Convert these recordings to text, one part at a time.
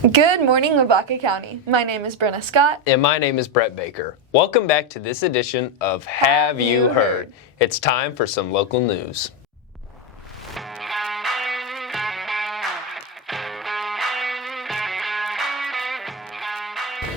Good morning, Lavaca County. My name is Brenna Scott. And my name is Brett Baker. Welcome back to this edition of Have You Heard? It's time for some local news.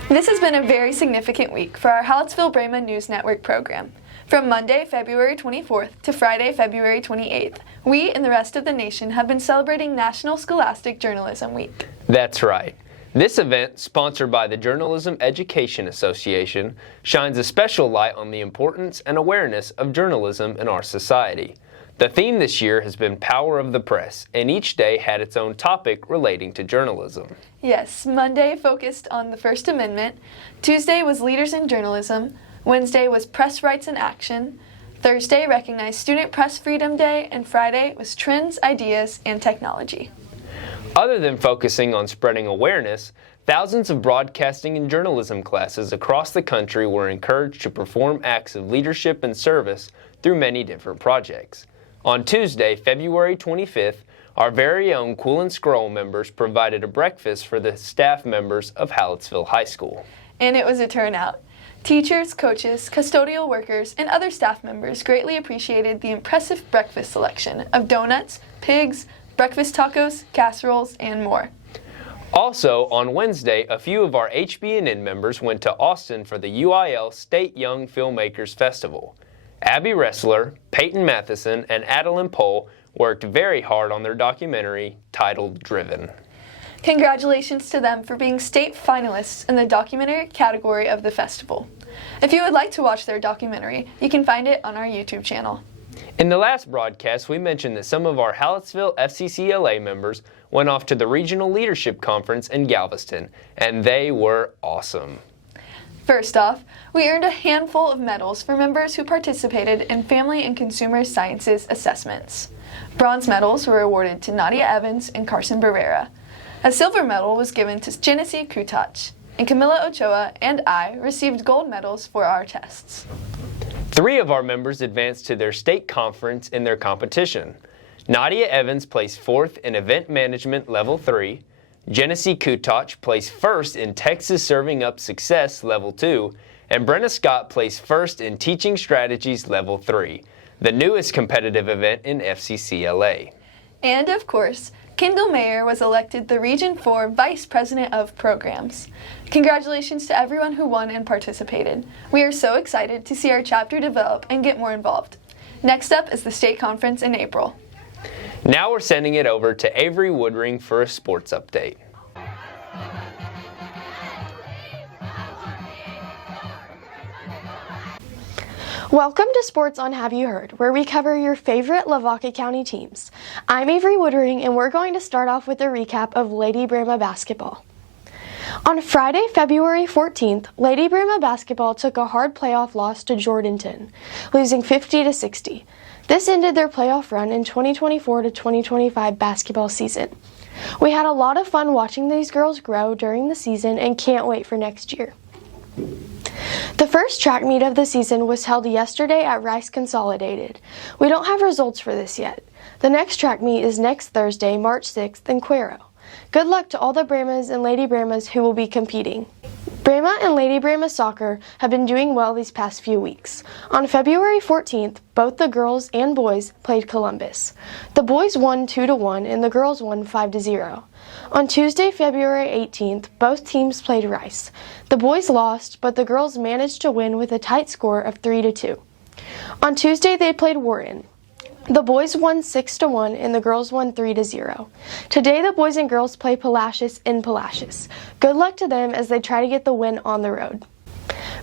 This has been a very significant week for our Hallettsville-Brema News Network program. From Monday, February 24th to Friday, February 28th, we and the rest of the nation have been celebrating National Scholastic Journalism Week. That's right. This event, sponsored by the Journalism Education Association, shines a special light on the importance and awareness of journalism in our society. The theme this year has been Power of the Press, and each day had its own topic relating to journalism. Yes, Monday focused on the First Amendment, Tuesday was Leaders in Journalism, Wednesday was Press Rights in Action, Thursday recognized Student Press Freedom Day, and Friday was Trends, Ideas, and Technology. Other than focusing on spreading awareness, thousands of broadcasting and journalism classes across the country were encouraged to perform acts of leadership and service through many different projects. On Tuesday, February 25th, our very own Quill and Scroll members provided a breakfast for the staff members of Hallettsville High School. And it was a turnout. Teachers, coaches, custodial workers, and other staff members greatly appreciated the impressive breakfast selection of donuts, pigs, breakfast tacos, casseroles, and more. Also, on Wednesday, a few of our HB&N members went to Austin for the UIL State Young Filmmakers Festival. Abby Ressler, Peyton Matheson, and Adeline Pohl worked very hard on their documentary titled Driven. Congratulations to them for being state finalists in the documentary category of the festival. If you would like to watch their documentary, you can find it on our YouTube channel. In the last broadcast, we mentioned that some of our Hallettsville FCCLA members went off to the Regional Leadership Conference in Galveston, and they were awesome. First off, we earned a handful of medals for members who participated in Family and Consumer Sciences assessments. Bronze medals were awarded to Nadia Evans and Carson Barrera. A silver medal was given to Genesee Kutach, and Camila Ochoa and I received gold medals for our tests. 3 of our members advanced to their state conference in their competition. Nadia Evans placed 4th in Event Management Level 3, Genesee Kutach placed 1st in Texas Serving Up Success Level 2, and Brenna Scott placed 1st in Teaching Strategies Level 3, the newest competitive event in FCCLA. And of course, Kendall Mayer was elected the Region 4 Vice President of Programs. Congratulations to everyone who won and participated. We are so excited to see our chapter develop and get more involved. Next up is the state conference in April. Now we're sending it over to Avery Woodring for a sports update. Welcome to Sports on Have You Heard, where we cover your favorite Lavaca County teams. I'm Avery Woodring, and we're going to start off with a recap of Lady Brema basketball. On Friday, February 14th, Lady Brema basketball took a hard playoff loss to Jourdanton, losing 50-60. This ended their playoff run in 2024-2025 basketball season. We had a lot of fun watching these girls grow during the season and can't wait for next year. The first track meet of the season was held yesterday at Rice Consolidated. We don't have results for this yet. The next track meet is next Thursday, March 6th in Cuero. Good luck to all the Bremas and Lady Bremas who will be competing. Brema and Lady Brema soccer have been doing well these past few weeks. On February 14th, both the girls and boys played Columbus. The boys won 2-1 and the girls won 5-0. On Tuesday, February 18th, both teams played Rice. The boys lost, but the girls managed to win with a tight score of 3-2. On Tuesday, they played Wharton. The boys won 6-1 and the girls won 3-0. Today the boys and girls play Palacios in Palacios. Good luck to them as they try to get the win on the road.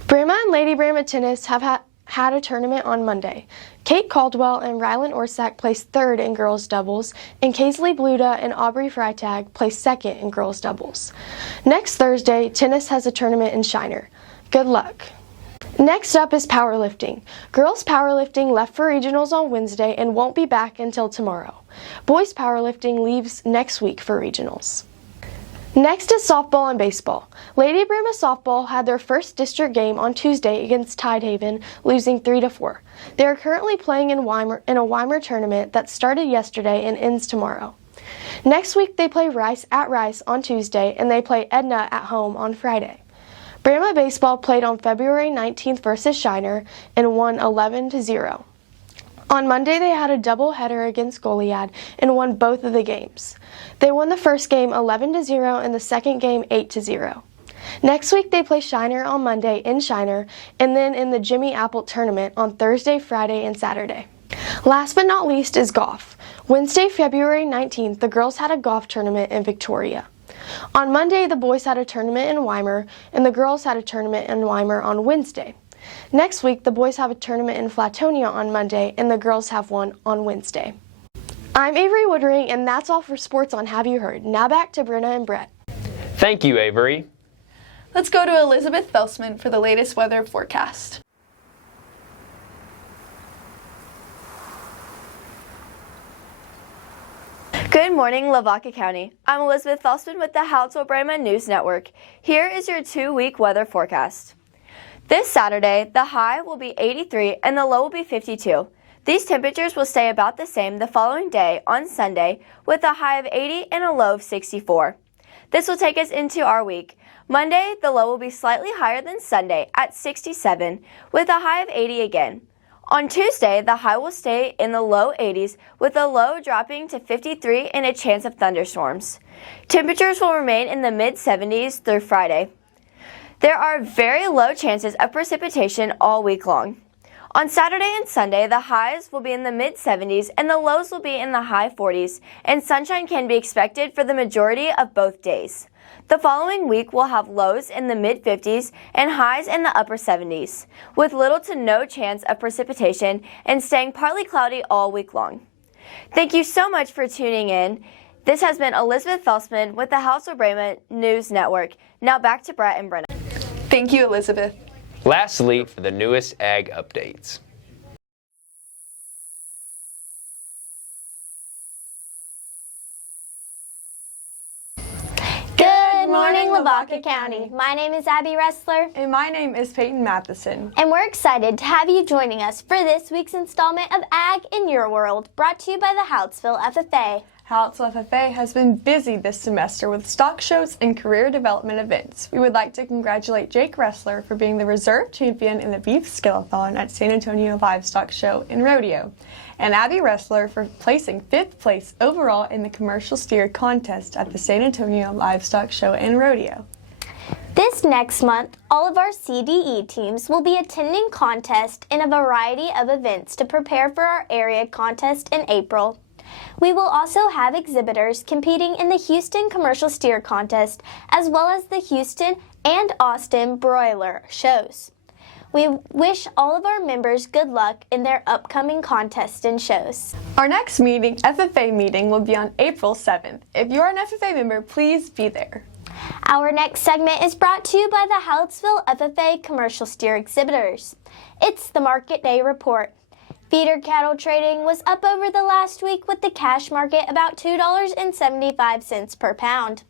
Brema and Lady Brema tennis have had a tournament on Monday. Kate Caldwell and Rylan Orsak placed 3rd in girls doubles, and Kaisley Bluda and Aubrey Freitag placed 2nd in girls doubles. Next Thursday, tennis has a tournament in Shiner. Good luck. Next up is powerlifting. Girls powerlifting left for regionals on Wednesday and won't be back until tomorrow. Boys powerlifting leaves next week for regionals. Next is softball and baseball. Lady Brema softball had their first district game on Tuesday against Tidehaven, losing 3-4. They are currently playing in a Weimar tournament that started yesterday and ends tomorrow. Next week, they play Rice at Rice on Tuesday, and they play Edna at home on Friday. Brahma Baseball played on February 19th versus Shiner and won 11-0. On Monday, they had a doubleheader against Goliad and won both of the games. They won the first game 11-0 and the second game 8-0. Next week, they play Shiner on Monday in Shiner and then in the Jimmy Apple tournament on Thursday, Friday, and Saturday. Last but not least is golf. Wednesday, February 19th, the girls had a golf tournament in Victoria. On Monday, the boys had a tournament in Weimar, and the girls had a tournament in Weimar on Wednesday. Next week, the boys have a tournament in Flatonia on Monday, and the girls have one on Wednesday. I'm Avery Woodring, and that's all for Sports on Have You Heard. Now back to Brenna and Brett. Thank you, Avery. Let's go to Elizabeth Felsman for the latest weather forecast. Good morning, Lavaca County. I'm Elizabeth Felsman with the Hallettsville Brahma News Network. Here is your 2-week weather forecast. This Saturday, the high will be 83 and the low will be 52. These temperatures will stay about the same the following day on Sunday with a high of 80 and a low of 64. This will take us into our week. Monday, the low will be slightly higher than Sunday at 67 with a high of 80 again. On Tuesday, the high will stay in the low 80s with a low dropping to 53 and a chance of thunderstorms. Temperatures will remain in the mid-70s through Friday. There are very low chances of precipitation all week long. On Saturday and Sunday, the highs will be in the mid-70s and the lows will be in the high 40s, and sunshine can be expected for the majority of both days. The following week will have lows in the mid-50s and highs in the upper 70s, with little to no chance of precipitation and staying partly cloudy all week long. Thank you so much for tuning in. This has been Elizabeth Felsman with the Hallettsville Brahma News Network. Now back to Brett and Brenna. Thank you, Elizabeth. Lastly, for the newest ag updates. Good morning, Lavaca County. My name is Abby Ressler, And my name is Peyton Matheson. and we're excited to have you joining us for this week's installment of Ag in Your World, brought to you by the Hallettsville FFA. Hallettsville FFA has been busy this semester with stock shows and career development events. We would like to congratulate Jake Ressler for being the reserve champion in the Beef Skillathon at San Antonio Livestock Show and Rodeo, and Abby Ressler for placing 5th place overall in the commercial steer contest at the San Antonio Livestock Show and Rodeo. This next month, all of our CDE teams will be attending contests in a variety of events to prepare for our area contest in April. We will also have exhibitors competing in the Houston Commercial Steer Contest, as well as the Houston and Austin Broiler shows. We wish all of our members good luck in their upcoming contests and shows. Our next meeting, FFA meeting, will be on April 7th. If you are an FFA member, please be there. Our next segment is brought to you by the Hallettsville FFA Commercial Steer Exhibitors. It's the Market Day Report. Feeder cattle trading was up over the last week with the cash market about $2.75 per pound.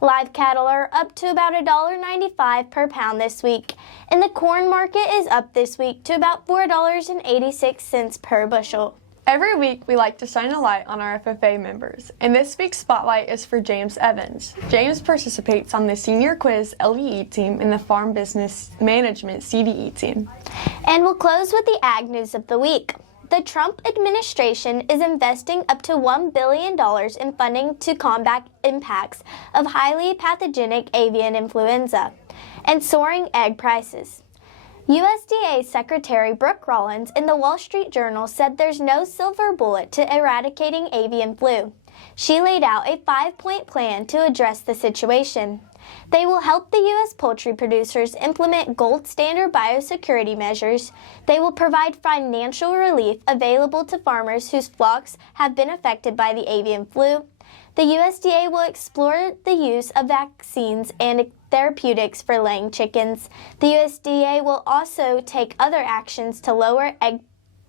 Live cattle are up to about $1.95 per pound this week, and the corn market is up this week to about $4.86 per bushel. Every week, we like to shine a light on our FFA members, and this week's spotlight is for James Evans. James participates on the Senior Quiz LEE team and the Farm Business Management CDE team. And we'll close with the Ag News of the Week. The Trump administration is investing up to $1 billion in funding to combat impacts of highly pathogenic avian influenza and soaring egg prices. USDA Secretary Brooke Rollins in the Wall Street Journal said there's no silver bullet to eradicating avian flu. She laid out a 5-point plan to address the situation. They will help the U.S. poultry producers implement gold standard biosecurity measures. They will provide financial relief available to farmers whose flocks have been affected by the avian flu. The USDA will explore the use of vaccines and therapeutics for laying chickens. The USDA will also take other actions to lower egg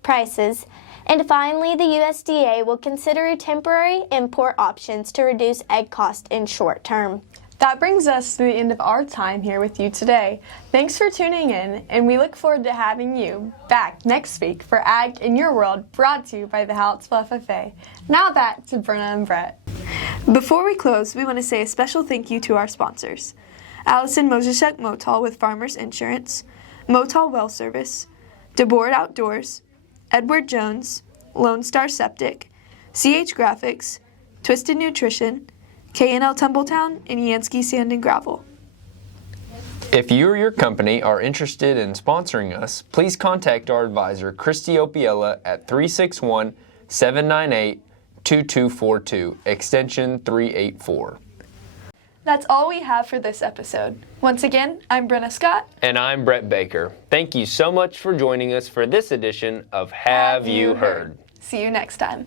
prices. And finally, the USDA will consider temporary import options to reduce egg cost in short term. That brings us to the end of our time here with you today. Thanks for tuning in, and we look forward to having you back next week for Ag in Your World, brought to you by the Hallettsville FFA. Now back to Brenna and Brett. Before we close, we want to say a special thank you to our sponsors: Allison Mojashek Motal with Farmers Insurance, Motal Well Service, DeBoard Outdoors, Edward Jones, Lone Star Septic, CH Graphics, Twisted Nutrition, K&L Tumbletown, and Yansky Sand and Gravel. If you or your company are interested in sponsoring us, please contact our advisor, Christy Opiella, at 361-798-2242, extension 384. That's all we have for this episode. Once again, I'm Brenna Scott. And I'm Brett Baker. Thank you so much for joining us for this edition of Have You Heard? See you next time.